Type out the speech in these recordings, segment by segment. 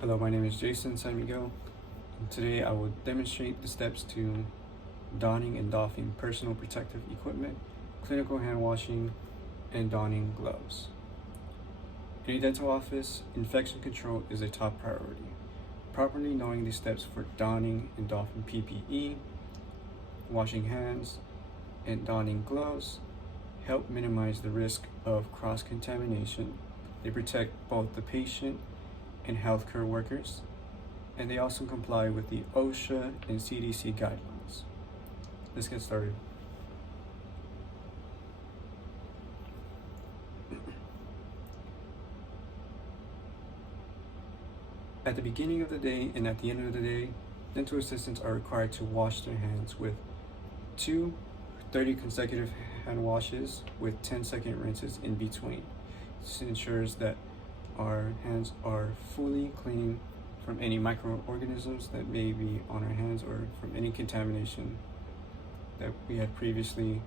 Hello, my name is Jason Sanmiguel, and today I will demonstrate the steps to donning and doffing personal protective equipment, clinical hand washing, and donning gloves. In a dental office, infection control is a top priority. Properly knowing the steps for donning and doffing PPE, washing hands, and donning gloves help minimize the risk of cross-contamination. They protect both the patient and healthcare workers, and they also comply with the OSHA and CDC guidelines. Let's get started. At the beginning of the day and at the end of the day, dental assistants are required to wash their hands with 30 consecutive hand washes with 10-second rinses in between. This ensures that our hands are fully clean from any microorganisms that may be on our hands or from any contamination that we had previously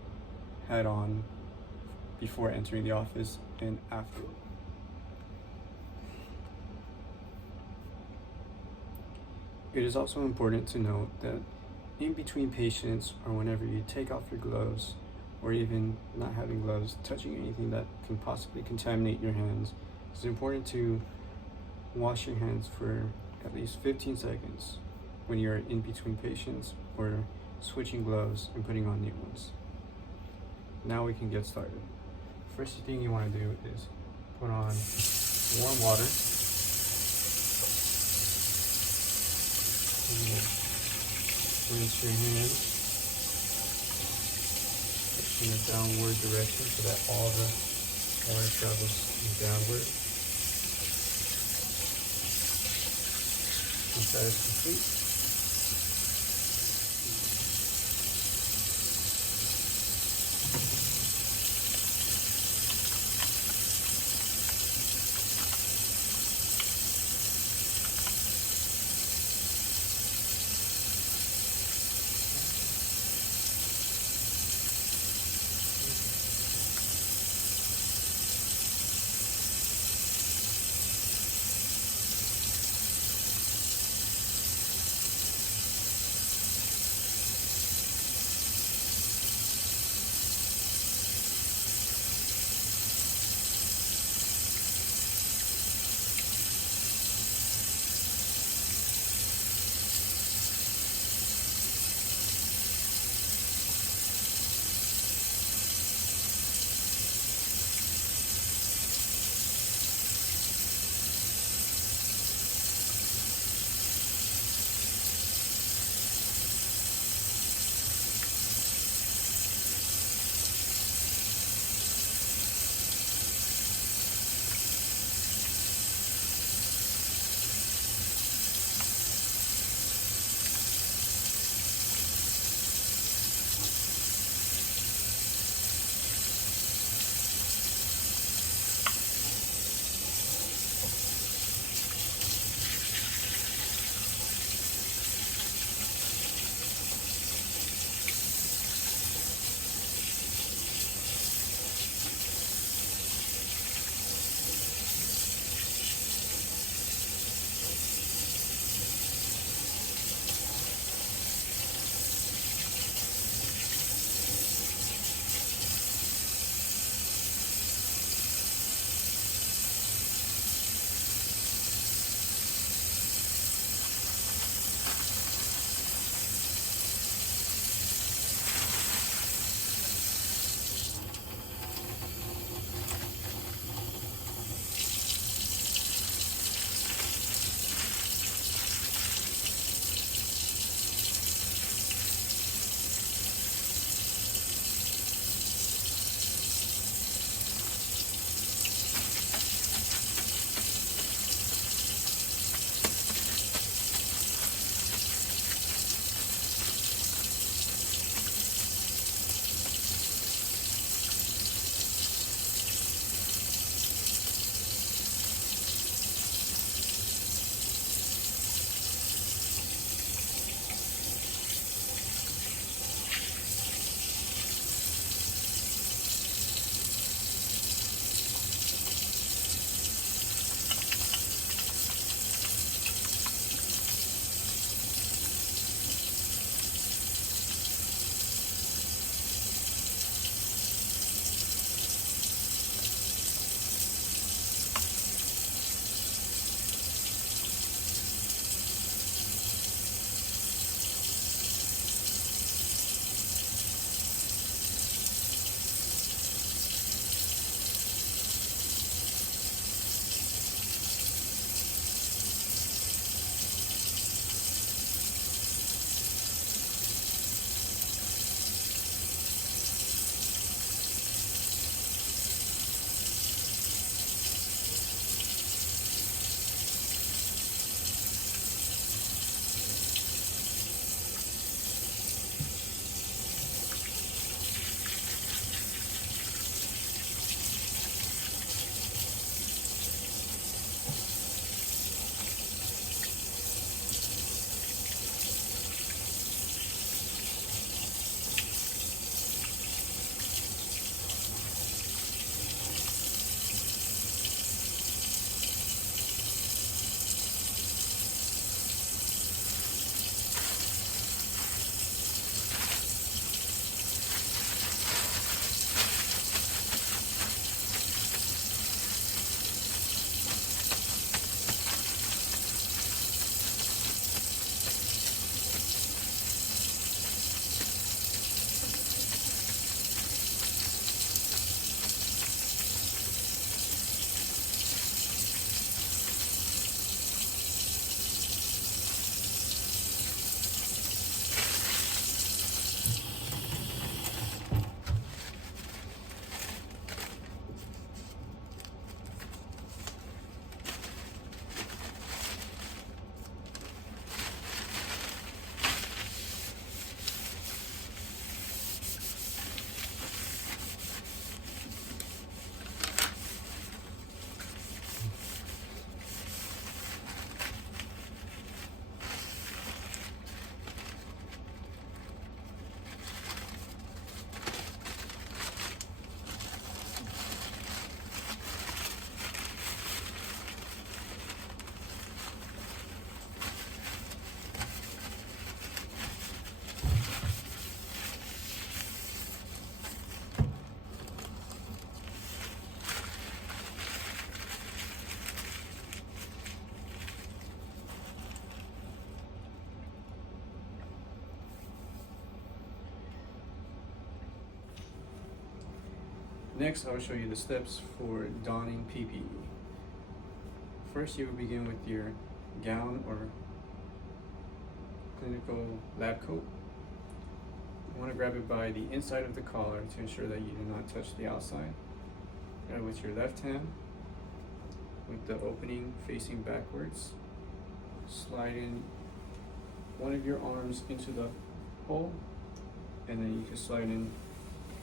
had on before entering the office and after. It is also important to note that in between patients, or whenever you take off your gloves, or even not having gloves, touching anything that can possibly contaminate your hands, it's important to wash your hands for at least 15 seconds when you're in between patients or switching gloves and putting on new ones. Now we can get started. First thing you want to do is put on warm water. Rinse your hands in a downward direction so that all the water travels downward. Once that is complete, Next, I will show you the steps for donning PPE. First, you will begin with your gown or clinical lab coat. You want to grab it by the inside of the collar to ensure that you do not touch the outside. Grab it with your left hand, with the opening facing backwards. Slide in one of your arms into the hole, and then you can slide in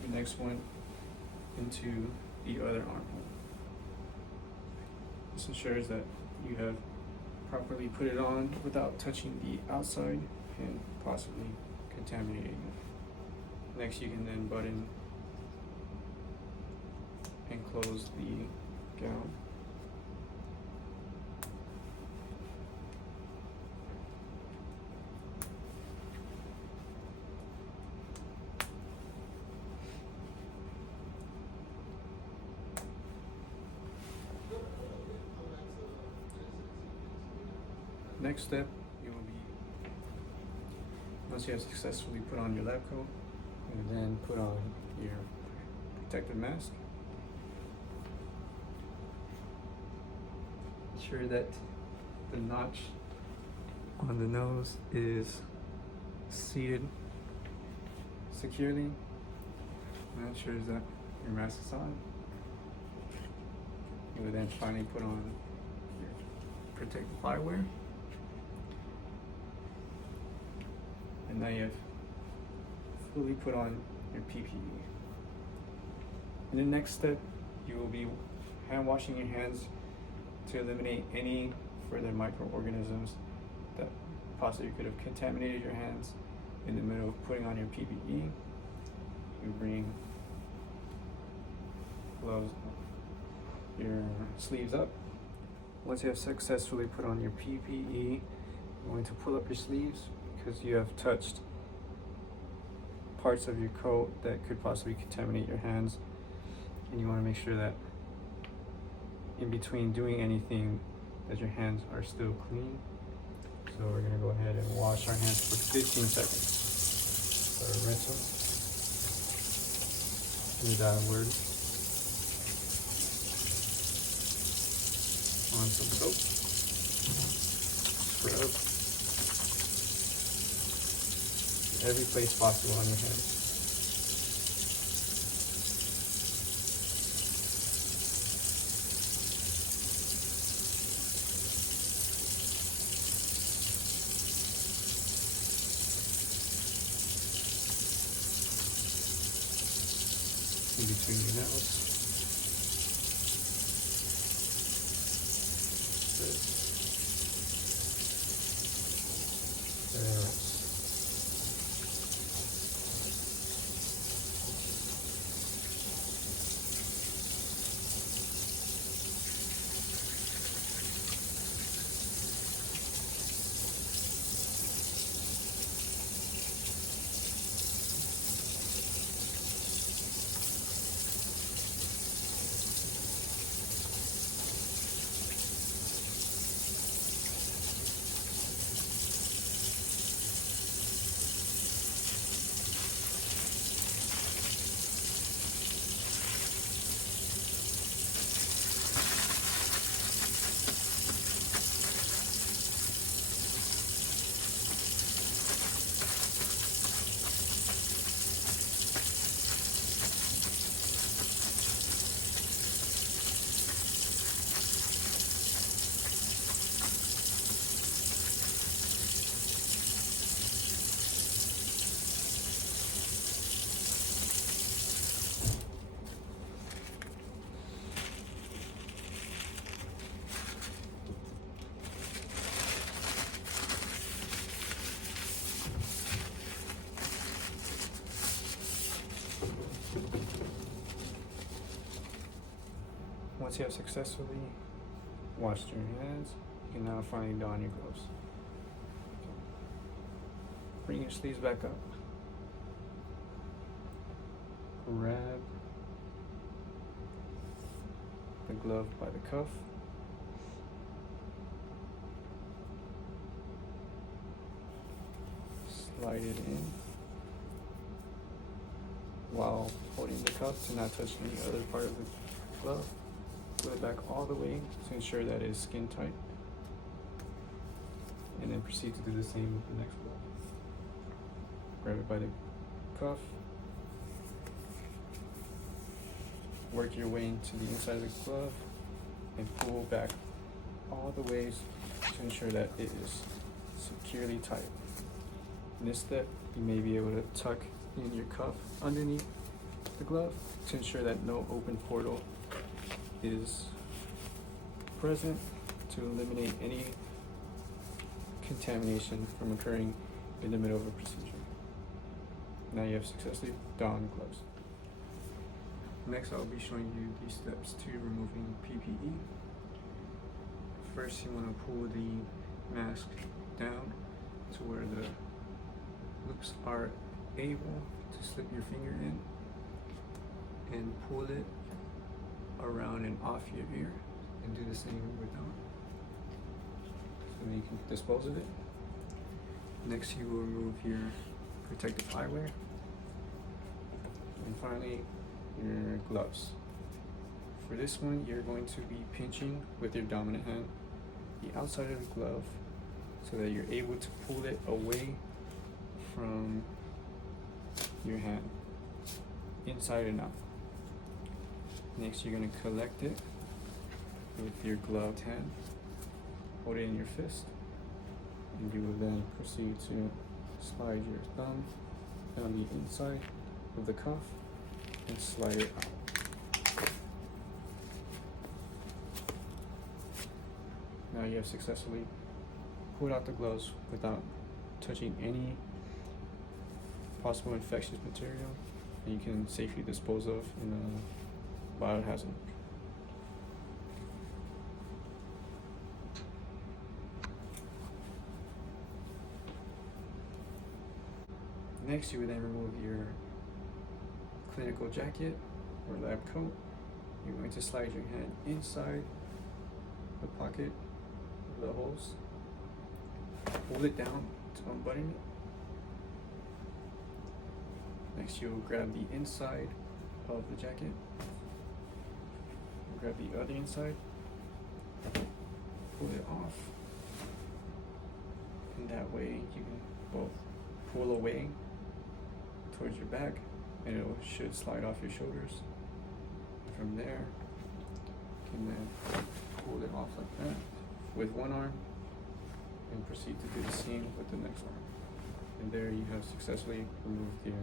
the next one into the other armhole. This ensures that you have properly put it on without touching the outside and possibly contaminating it. Next, you can then button and close the gown. Next step, you will be, once you have successfully put on your lab coat, and then put on your protective mask. Ensure that the notch on the nose is seated securely. And that ensures that your mask is on. You will then finally put on your protective eyewear. And now you have fully put on your PPE. In the next step, you will be hand washing your hands to eliminate any further microorganisms that possibly could have contaminated your hands. In the middle of putting on your PPE, you bring gloves, your sleeves up. Once you have successfully put on your PPE, you're going to pull up your sleeves because you have touched parts of your coat that could possibly contaminate your hands, and you want to make sure that in between doing anything that your hands are still clean. So we're going to go ahead and wash our hands for 15 seconds. So rinse them in downward on some soap, scrub every place possible on your hands. In between your nails. There. Once you have successfully washed your hands, you can now finally don your gloves. Bring your sleeves back up. Grab the glove by the cuff. Slide it in. while holding the cuff to not touch any other part of the glove. Pull it back all the way to ensure that it is skin tight. And then proceed to do the same with the next glove. Grab it by the cuff. Work your way into the inside of the glove and pull back all the ways to ensure that it is securely tight. In this step, you may be able to tuck in your cuff underneath the glove to ensure that no open portal is present, to eliminate any contamination from occurring in the middle of a procedure. Now you have successfully donned gloves. Next, I'll be showing you the steps to removing PPE. First, you want to pull the mask down to where the loops are able to slip your finger in, and pull it around and off your ear, and do the same with on. So then you can dispose of it. Next, you will remove your protective eyewear, and finally your gloves. For this one, you're going to be pinching with your dominant hand the outside of the glove so that you're able to pull it away from your hand, inside and out. Next, you're going to collect it with your gloved hand, hold it in your fist, and you will then proceed to slide your thumb down the inside of the cuff and slide it out. Now you have successfully pulled out the gloves without touching any possible infectious material, and you can safely dispose of in a biohazard. Next, you would then remove your clinical jacket or lab coat. You're going to slide your hand inside the pocket of the holes, hold it down to unbutton it. Next, you'll grab the inside of the jacket, grab the other inside, pull it off, and that way you can both pull away towards your back, and it should slide off your shoulders. From there, you can then pull it off like that with one arm and proceed to do the same with the next arm. And there you have successfully removed your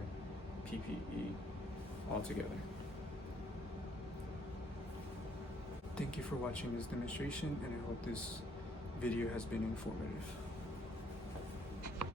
PPE altogether. Thank you for watching this demonstration, and I hope this video has been informative.